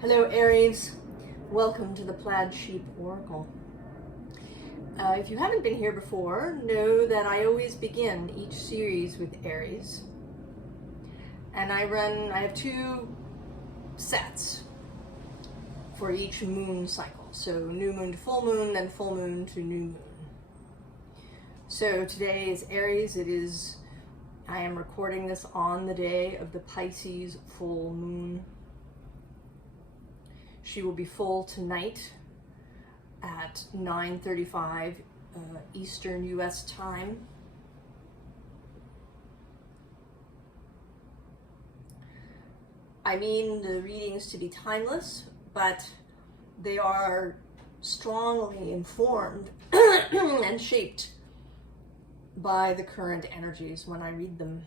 Hello Aries, welcome to the Plaid Sheep Oracle. If you haven't been here before, know that I always begin each series with Aries. And I have two sets for each moon cycle. So new moon to full moon, then full moon to new moon. So today is Aries. I am recording this on the day of the Pisces full moon. She will be full tonight at 9:35 Eastern US time. I mean the readings to be timeless, but they are strongly informed and shaped by the current energies when I read them.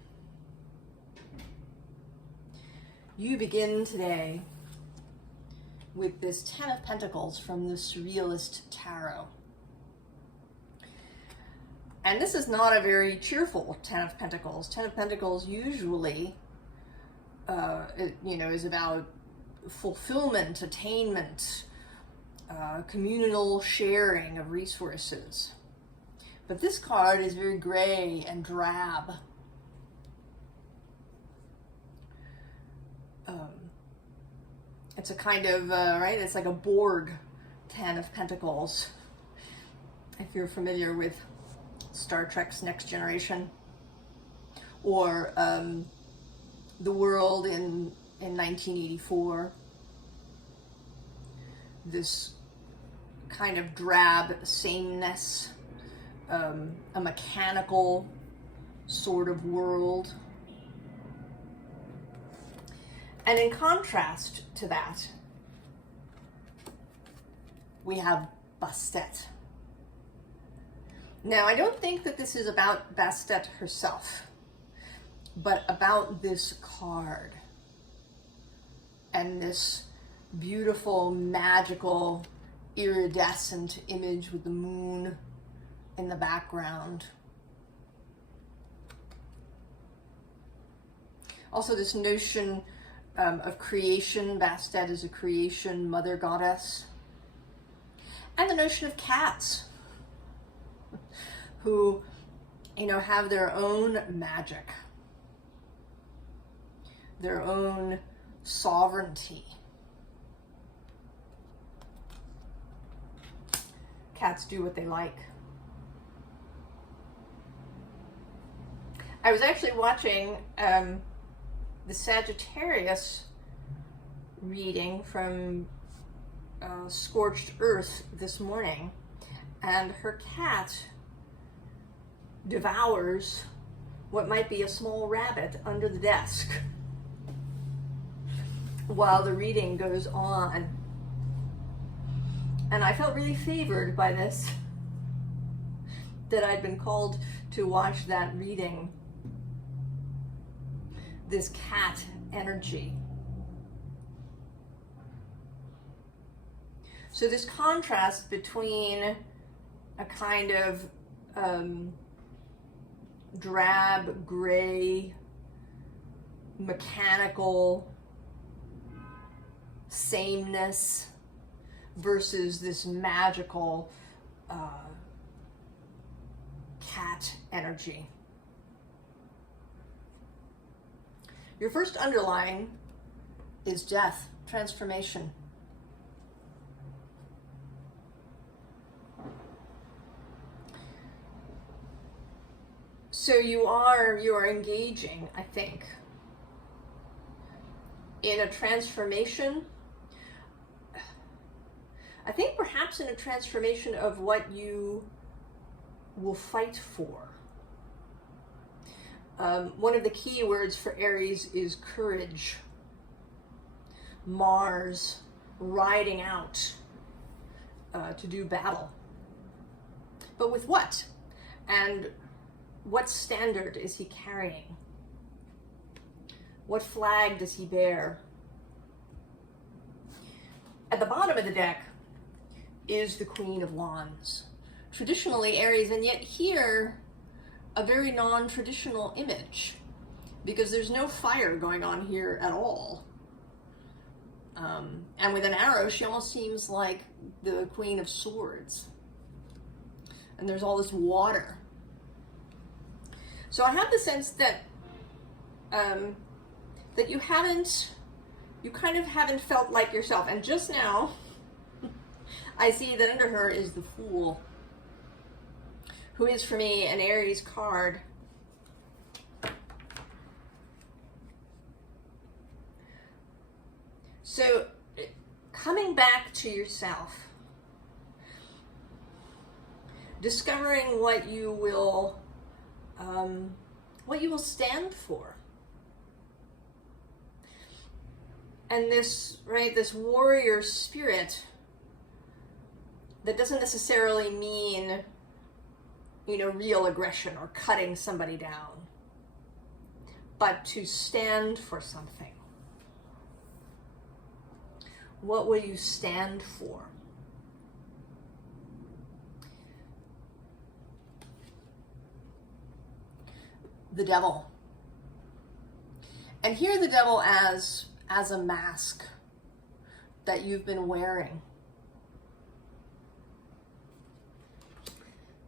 You begin today with this Ten of Pentacles from the Surrealist Tarot. And this is not a very cheerful Ten of Pentacles. Ten of Pentacles usually, is about fulfillment, attainment, communal sharing of resources. But this card is very gray and drab. It's a kind of, it's like a Borg Ten of Pentacles. If you're familiar with Star Trek's Next Generation, or The World in 1984. This kind of drab sameness, a mechanical sort of world. And in contrast to that, we have Bastet. Now, I don't think that this is about Bastet herself, but about this card and this beautiful, magical, iridescent image with the moon in the background. Also, this notion of creation. Bastet is a creation mother goddess. And the notion of cats who, have their own magic, their own sovereignty. Cats do what they like. I was actually watching the Sagittarius reading from Scorched Earth this morning, and her cat devours what might be a small rabbit under the desk while the reading goes on. And I felt really favored by this, that I'd been called to watch that reading. This cat energy. So this contrast between a kind of drab, gray, mechanical sameness versus this magical cat energy. Your first underlying is death, transformation. So you are engaging, I think, in a transformation. I think perhaps in a transformation of what you will fight for. One of the key words for Aries is courage. Mars riding out to do battle. But with what? And what standard is he carrying? What flag does he bear? At the bottom of the deck is the Queen of Wands. Traditionally Aries, and yet here a very non-traditional image, because there's no fire going on here at all. And with an arrow, she almost seems like the Queen of Swords. And there's all this water. So I have the sense that that you kind of haven't felt like yourself. And just now, I see that under her is the Fool, who is for me an Aries card. So, coming back to yourself, discovering what you will stand for, and this warrior spirit that doesn't necessarily mean, real aggression or cutting somebody down, but to stand for something. What will you stand for? The Devil. And here the Devil as a mask that you've been wearing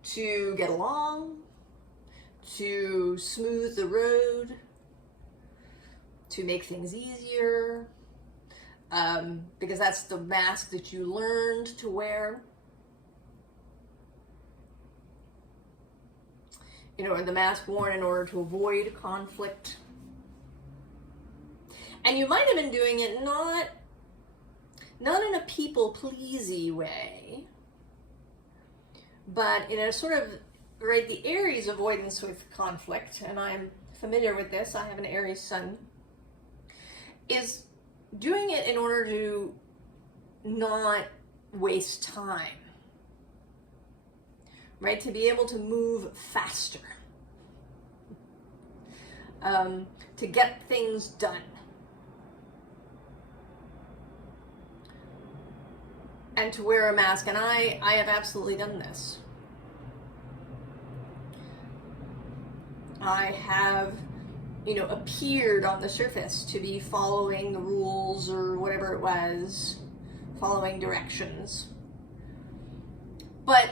to get along, to smooth the road, to make things easier, because that's the mask that you learned to wear. Or the mask worn in order to avoid conflict. And you might have been doing it not in a people-pleasy way, but in a sort of, the Aries avoidance with conflict, and I'm familiar with this, I have an Aries sun, is doing it in order to not waste time, right? To be able to move faster, to get things done. And to wear a mask, and I have absolutely done this. I have, appeared on the surface to be following the rules or whatever it was, following directions. But,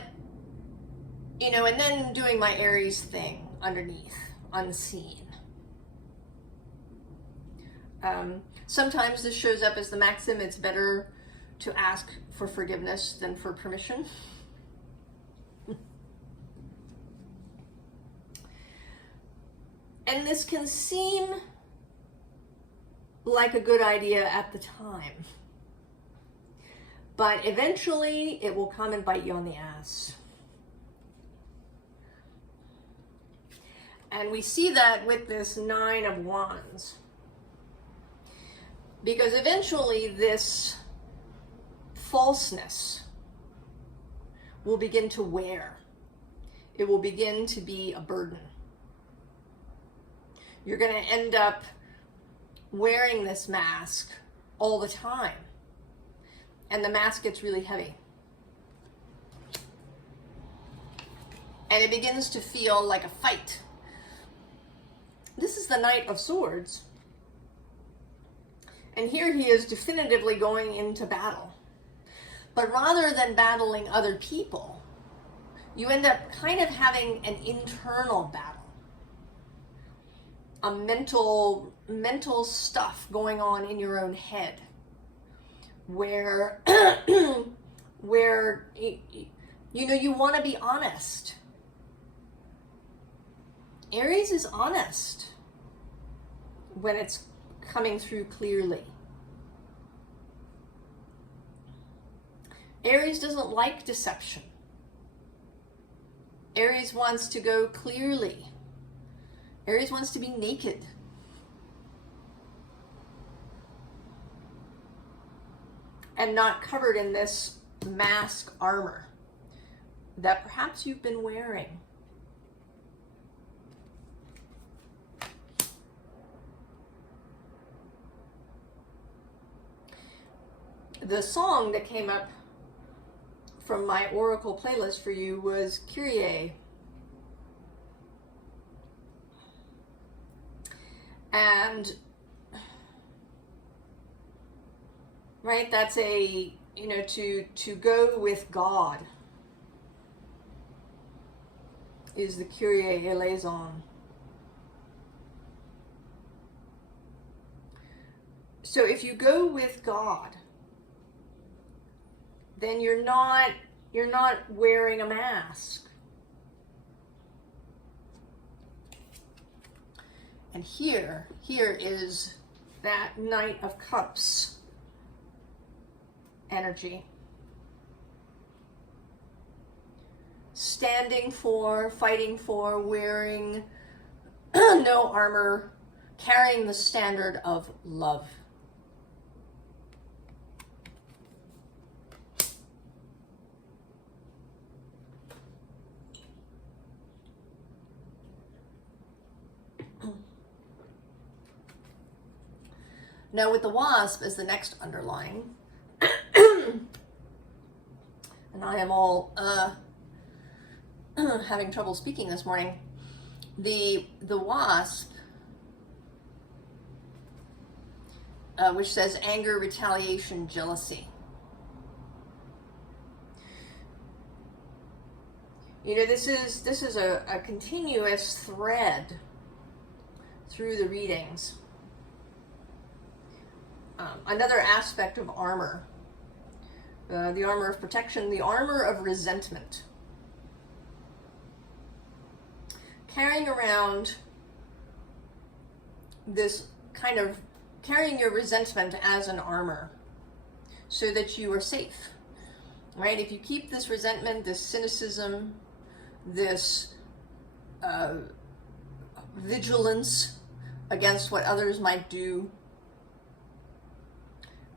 and then doing my Aries thing underneath, unseen. Sometimes this shows up as the maxim, it's better to ask for forgiveness than for permission. And this can seem like a good idea at the time, but eventually it will come and bite you on the ass. And we see that with this Nine of Wands, because eventually this falseness will begin to wear. It will begin to be a burden. You're going to end up wearing this mask all the time, and the mask gets really heavy. And it begins to feel like a fight. This is the Knight of Swords. And here he is definitively going into battle. But rather than battling other people, you end up kind of having an internal battle. A mental stuff going on in your own head, where you want to be honest. Aries is honest when it's coming through clearly. Aries doesn't like deception. Aries wants to go clearly. Aries wants to be naked. And not covered in this mask armor that perhaps you've been wearing. The song that came up from my Oracle playlist for you was Kyrie. And right? That's a, you know, to go with God is the Kyrie eleison. So if you go with God, then you're not wearing a mask. And here is that Knight of Cups energy. Standing for, fighting for, wearing no armor, carrying the standard of love. Now with the Wasp as the next underline, and I am all having trouble speaking this morning, the Wasp, which says anger, retaliation, jealousy. You know, this is a continuous thread through the readings. Another aspect of armor, the armor of protection, the armor of resentment. Carrying around this kind of, carrying your resentment as an armor so that you are safe, right? If you keep this resentment, this cynicism, this vigilance against what others might do,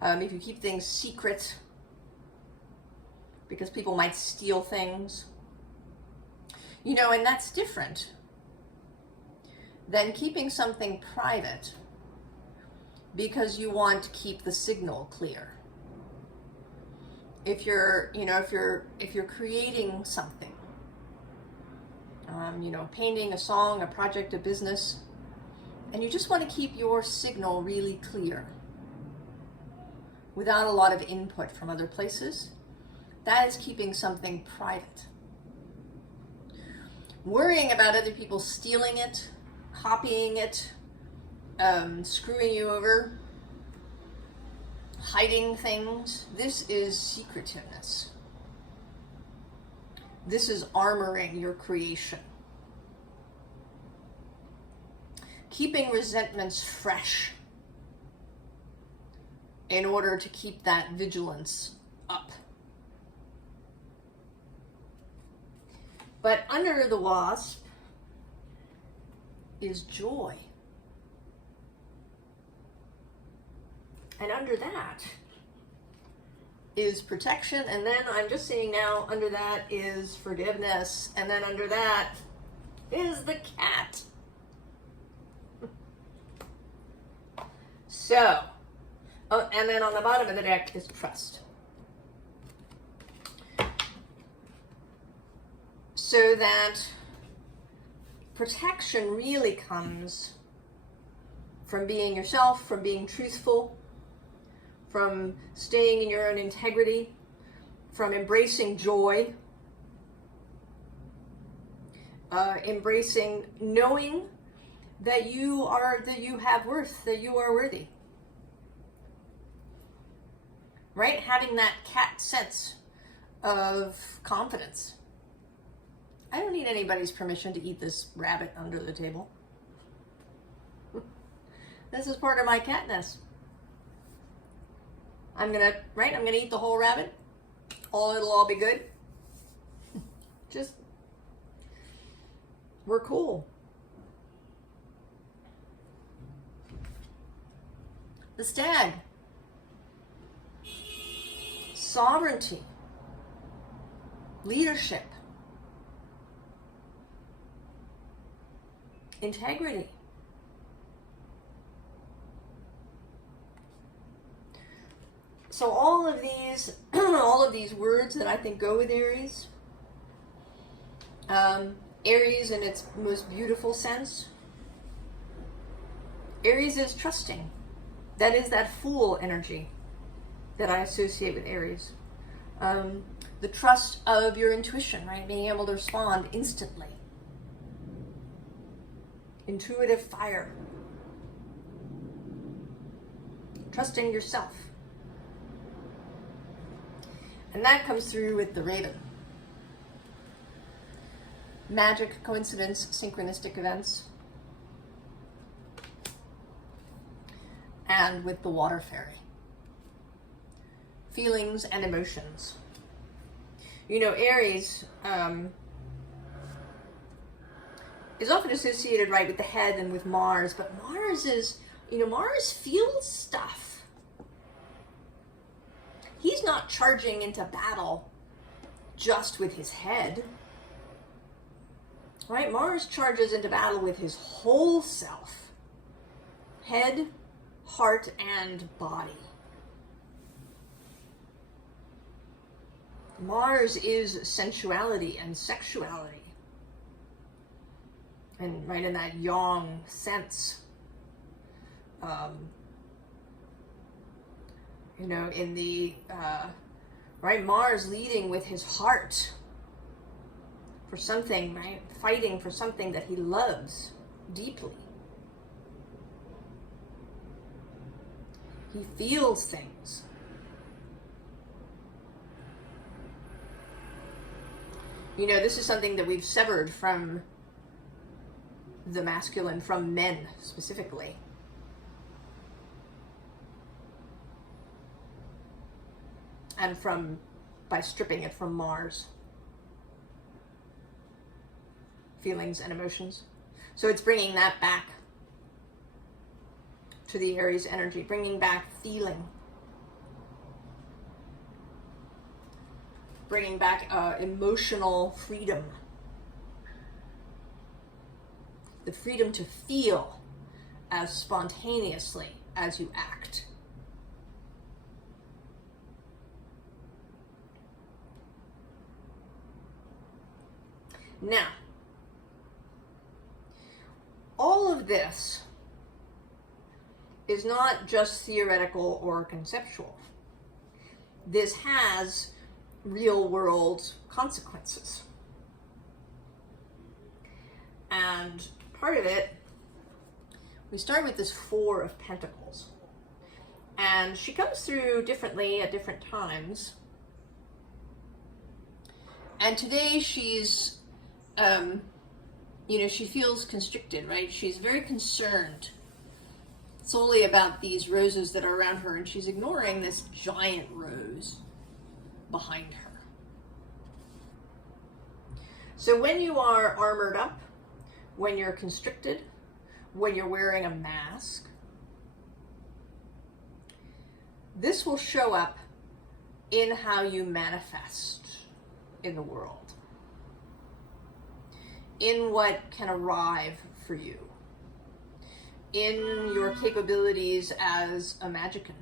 if you keep things secret because people might steal things, you know, and that's different than keeping something private because you want to keep the signal clear. If you're, you know, if you're creating something, you know, painting, a song, a project, a business, and you just want to keep your signal really clear without a lot of input from other places, that is keeping something private. Worrying about other people stealing it, copying it, screwing you over, hiding things, this is secretiveness. This is armoring your creation. Keeping resentments fresh in order to keep that vigilance up. But under the Wasp is joy. And under that is protection, and then I'm just seeing now under that is forgiveness, and then under that is the cat. So, oh, and then on the bottom of the deck is trust. So that protection really comes from being yourself, from being truthful, from staying in your own integrity, from embracing joy, embracing knowing that you have worth, that you are worthy. Right? Having that cat sense of confidence. I don't need anybody's permission to eat this rabbit under the table. This is part of my catness. I'm gonna eat the whole rabbit. It'll all be good. Just, we're cool. The stag. Sovereignty. Leadership. Integrity. So all of these words that I think go with Aries. Aries in its most beautiful sense. Aries is trusting. That is that fool energy. that I associate with Aries. The trust of your intuition, right? Being able to respond instantly. Intuitive fire. Trusting yourself. And that comes through with the Raven. Magic, coincidence, synchronistic events. And with the Water Fairy. Feelings and emotions. You know, Aries is often associated, right, with the head and with Mars, but Mars is, you know, Mars feels stuff. He's not charging into battle just with his head, right? Mars charges into battle with his whole self. Head, heart, and body. Mars is sensuality and sexuality. And right in that yang sense. You know, in the, right, Mars leading with his heart for something, right? Fighting for something that he loves deeply. He feels things. You know, this is something that we've severed from the masculine, from men specifically. And by stripping it from Mars. Feelings and emotions. So it's bringing that back to the Aries energy, bringing back feeling. Bringing back emotional freedom. The freedom to feel as spontaneously as you act. Now, all of this is not just theoretical or conceptual. This has real world consequences. And part of it, we start with this Four of Pentacles. And she comes through differently at different times. And today she's, you know, she feels constricted, right? She's very concerned solely about these roses that are around her, and she's ignoring this giant rose behind her. So when you are armored up, when you're constricted, when you're wearing a mask, this will show up in how you manifest in the world, in what can arrive for you, in your capabilities as a magician,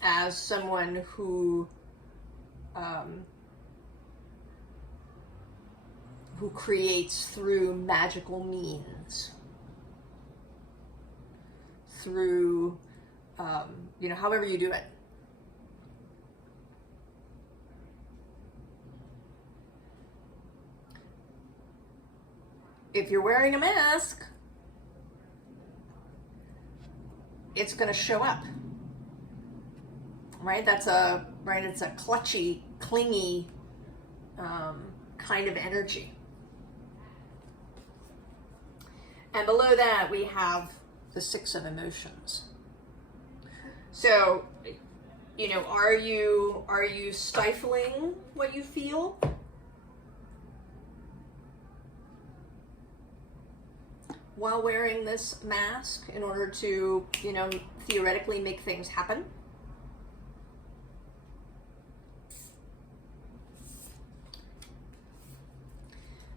as someone who creates through magical means, through, you know, however you do it. If you're wearing a mask, it's going to show up, right? It's a clutchy, clingy kind of energy. And below that, we have the Six of Emotions. So, you know, are you stifling what you feel? While wearing this mask in order to, you know, theoretically make things happen?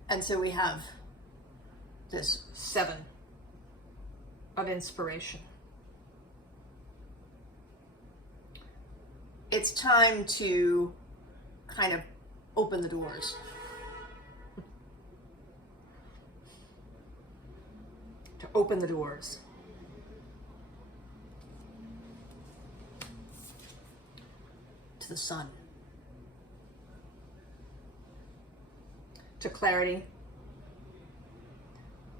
And so we have this Seven of Inspiration. It's time to kind of open the doors. To open the doors. to the sun, to clarity,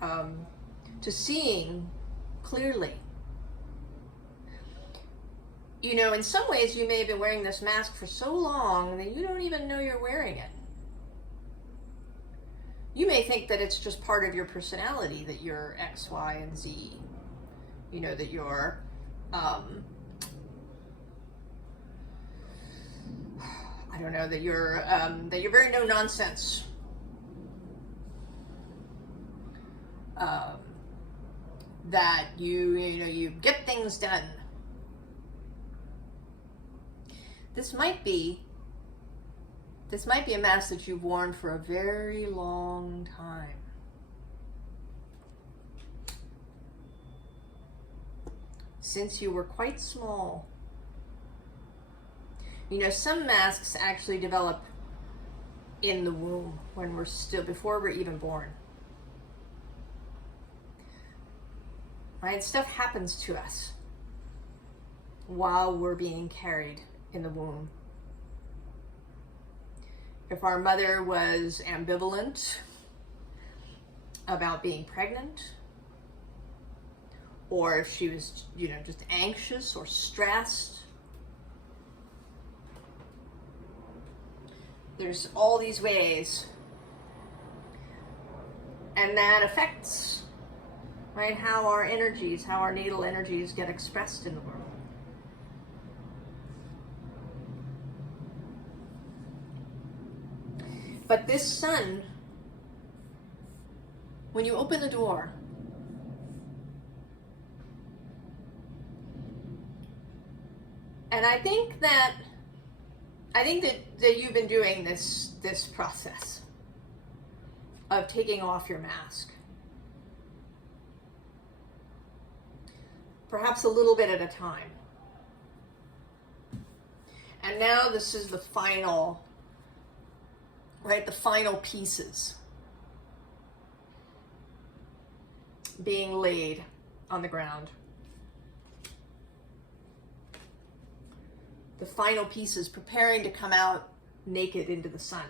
to seeing clearly. You know, in some ways you may have been wearing this mask for so long that you don't even know you're wearing it. You may think that it's just part of your personality, that you're X, Y, and Z. You know, that you're, I don't know, that you're very no nonsense. That you get things done. This might be a mask that you've worn for a very long time. Since you were quite small. You know, some masks actually develop in the womb when we're still, before we're even born. Right? Stuff happens to us while we're being carried in the womb. If our mother was ambivalent about being pregnant, or if she was, you know, just anxious or stressed, there's all these ways, and that affects, right, how our energies, how our natal energies get expressed in the world. But this sun, when you open the door, and I think that you've been doing this process of taking off your mask. Perhaps a little bit at a time. And now this is the final, right, the final pieces being laid on the ground. The final pieces preparing to come out naked into the sun.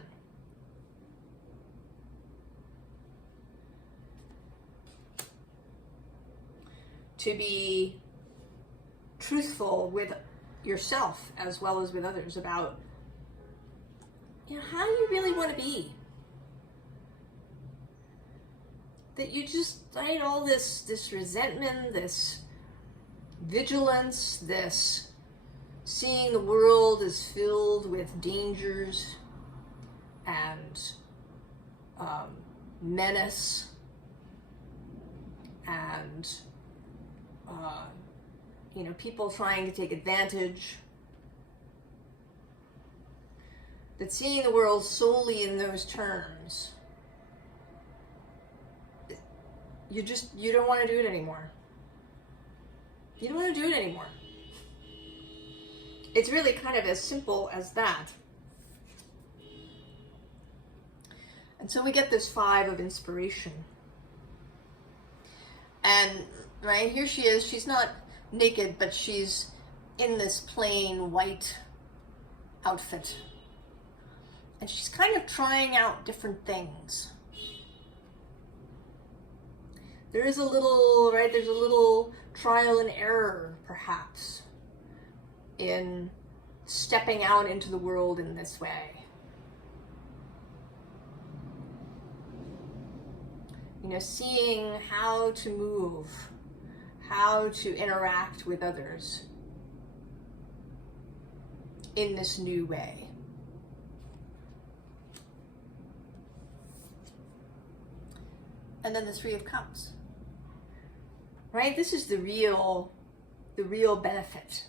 To be truthful with yourself as well as with others about, you know, how you really want to be. That you just, right, all this resentment, this vigilance, this seeing the world as filled with dangers and menace and you know, people trying to take advantage. That seeing the world solely in those terms, you don't want to do it anymore. You don't want to do it anymore. It's really kind of as simple as that. And so we get this 5 of inspiration. And right here she is, she's not naked, but she's in this plain white outfit. And she's kind of trying out different things. There's a little trial and error, perhaps, in stepping out into the world in this way. You know, seeing how to move, how to interact with others in this new way. And then the 3 of Cups. Right? This is the real benefit.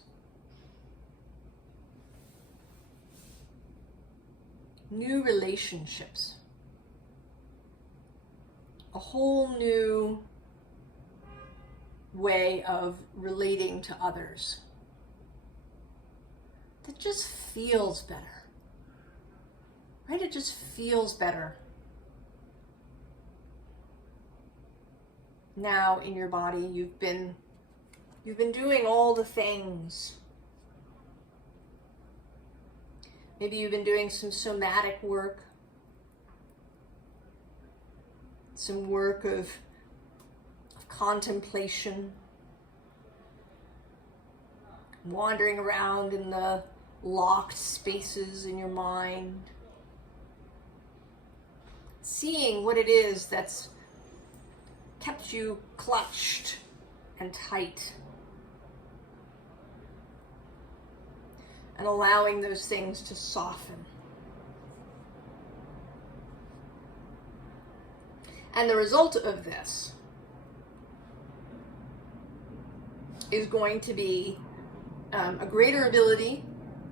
New relationships. A whole new way of relating to others that just feels better. Right? It just feels better. Now in your body, you've been doing all the things Maybe you've been doing some somatic work, some work of contemplation, wandering around in the locked spaces in your mind, seeing what it is that's kept you clutched and tight, and allowing those things to soften. And the result of this is going to be a greater ability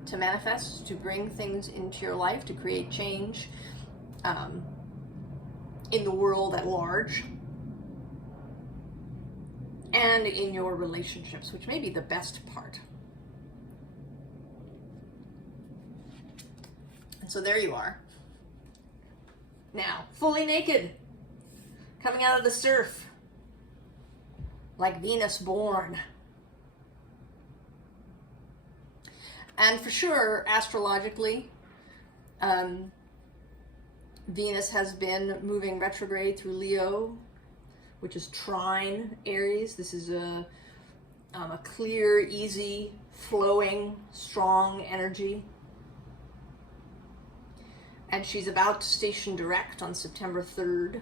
to manifest, to bring things into your life, to create change in the world at large, and in your relationships, which may be the best part. And so there you are. Now, fully naked, coming out of the surf, like Venus born. And for sure, astrologically, Venus has been moving retrograde through Leo, which is trine Aries. This is a clear, easy, flowing, strong energy. And she's about to station direct on September 3rd,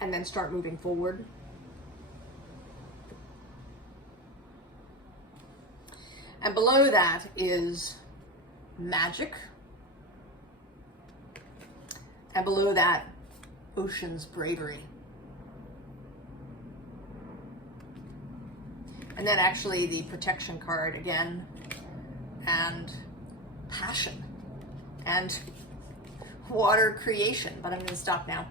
and then start moving forward. And below that is magic. And below that, ocean's bravery. And then actually the protection card again, and passion, and water creation. But I'm going to stop now.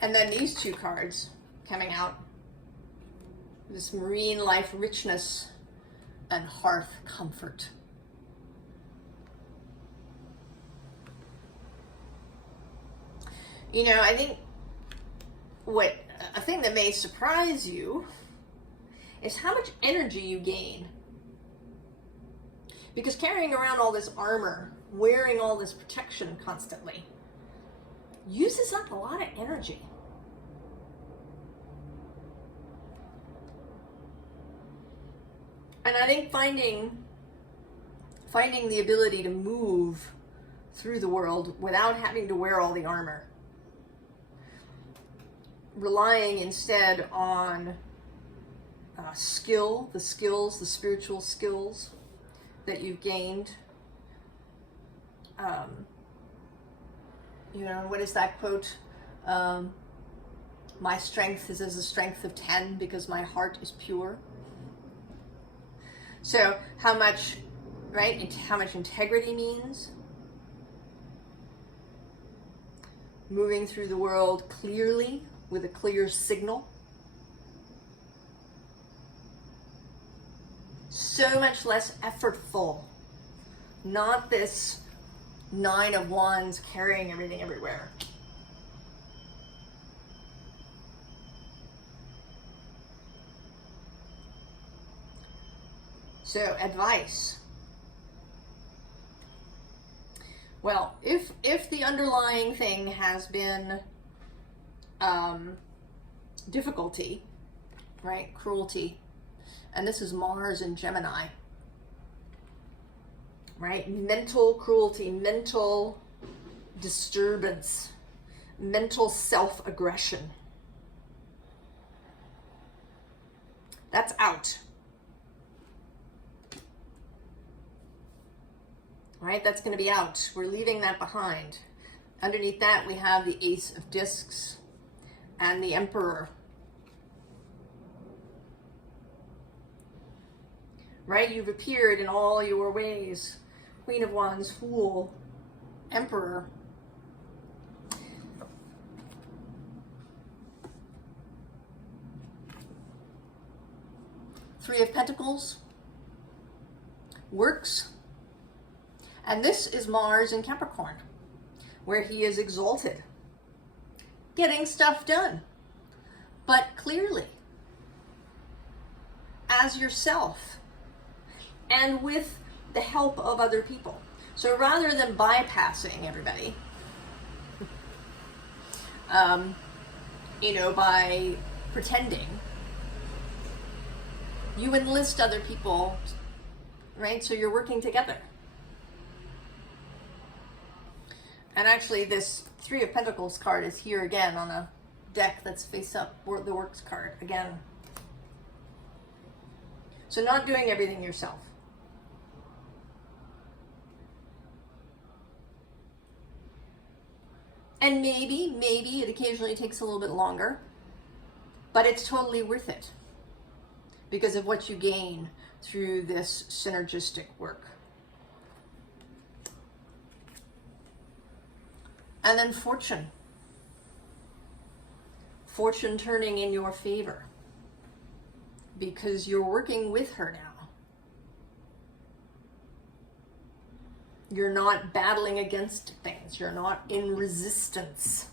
And then these two cards coming out, this marine life richness and hearth comfort. You know, I think a thing that may surprise you is how much energy you gain. Because carrying around all this armor, wearing all this protection constantly, uses up a lot of energy. And I think finding the ability to move through the world without having to wear all the armor, relying instead on skill, the spiritual skills that you've gained. You know, what is that quote? My strength is as the strength of 10 because my heart is pure. So how much, right? How much integrity means. Moving through the world clearly with a clear signal. So much less effortful. Not this 9 of Wands carrying everything everywhere. So, advice. Well, if the underlying thing has been difficulty, right, cruelty, and this is Mars in Gemini, right, mental cruelty, mental disturbance, mental self-aggression, that's out. Right, that's going to be out. We're leaving that behind. Underneath that, we have the Ace of Discs and the Emperor. Right, you've appeared in all your ways. Queen of Wands, Fool, Emperor. Three of Pentacles, Works. And this is Mars in Capricorn, where he is exalted, getting stuff done, but clearly, as yourself, and with the help of other people. So rather than bypassing everybody, by pretending, you enlist other people, right? So you're working together. And actually this Three of Pentacles card is here again on a deck that's face up, the Works card again. So not doing everything yourself. And maybe it occasionally takes a little bit longer, but it's totally worth it because of what you gain through this synergistic work. And then fortune. Fortune turning in your favor because you're working with her now. You're not battling against things. You're not in resistance.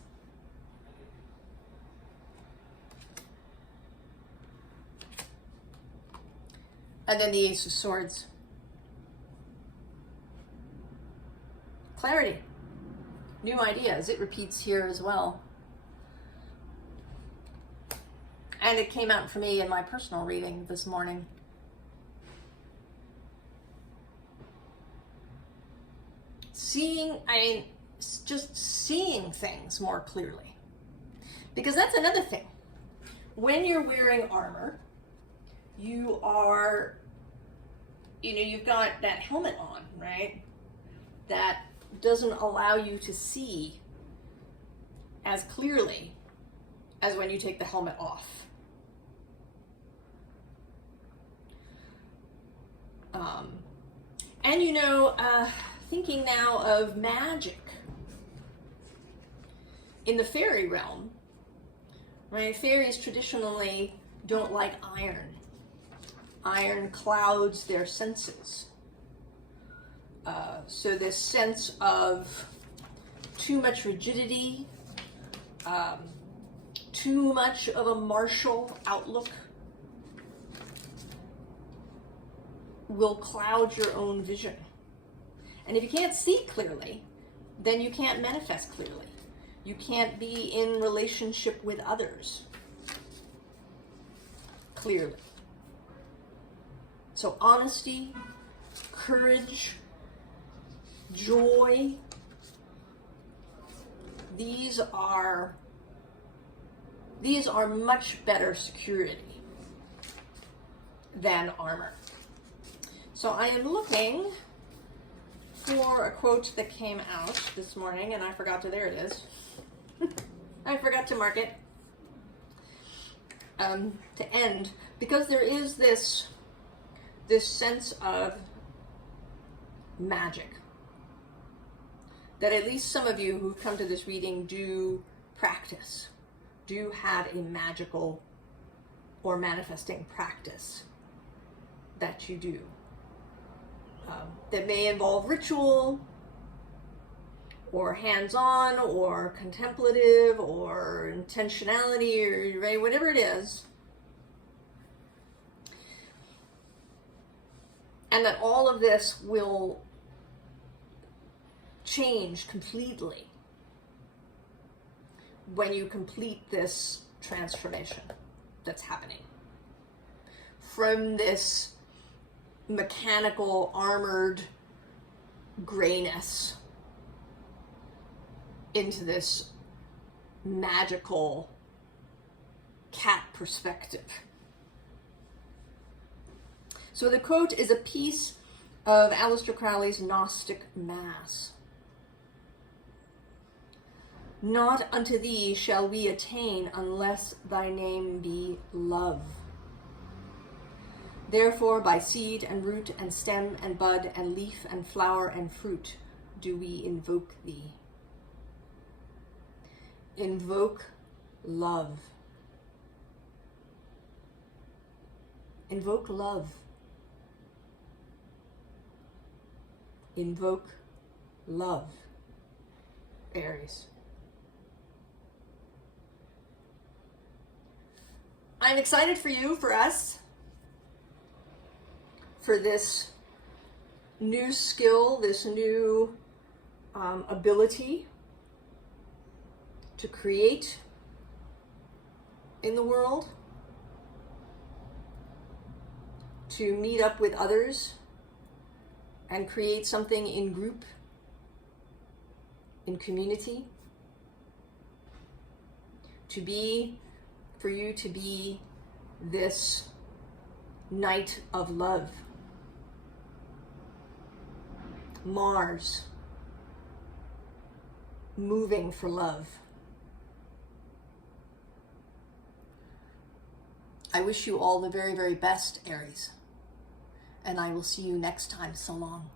And then the Ace of Swords. Clarity. New ideas. It repeats here as well. And it came out for me in my personal reading this morning. Just seeing things more clearly. Because that's another thing. When you're wearing armor, you are, you've got that helmet on, right? That doesn't allow you to see as clearly as when you take the helmet off. Thinking now of magic in the fairy realm, right? Fairies traditionally don't like iron. Iron clouds their senses. So this sense of too much rigidity, too much of a martial outlook will cloud your own vision. And if you can't see clearly, then you can't manifest clearly. You can't be in relationship with others clearly. So honesty, courage, joy, these are much better security than armor. So I am looking for a quote that came out this morning, and I forgot to, there it is. I forgot to mark it to end, because there is this sense of magic that at least some of you who come to this reading do practice, do have a magical or manifesting practice that you do. That may involve ritual, or hands-on, or contemplative, or intentionality, or right, whatever it is. And that all of this will change completely when you complete this transformation that's happening. From this mechanical, armored grayness into this magical cat perspective. So the quote is a piece of Aleister Crowley's Gnostic Mass. Not unto thee shall we attain unless thy name be love. Therefore, by seed and root and stem and bud and leaf and flower and fruit do we invoke thee. Invoke love. Invoke love. Invoke love, Aries. I'm excited for you, for us, for this new skill, this new ability to create in the world, to meet up with others and create something in group, in community, for you to be this night of love. Mars, moving for love. I wish you all the very, very best, Aries. And I will see you next time. So long.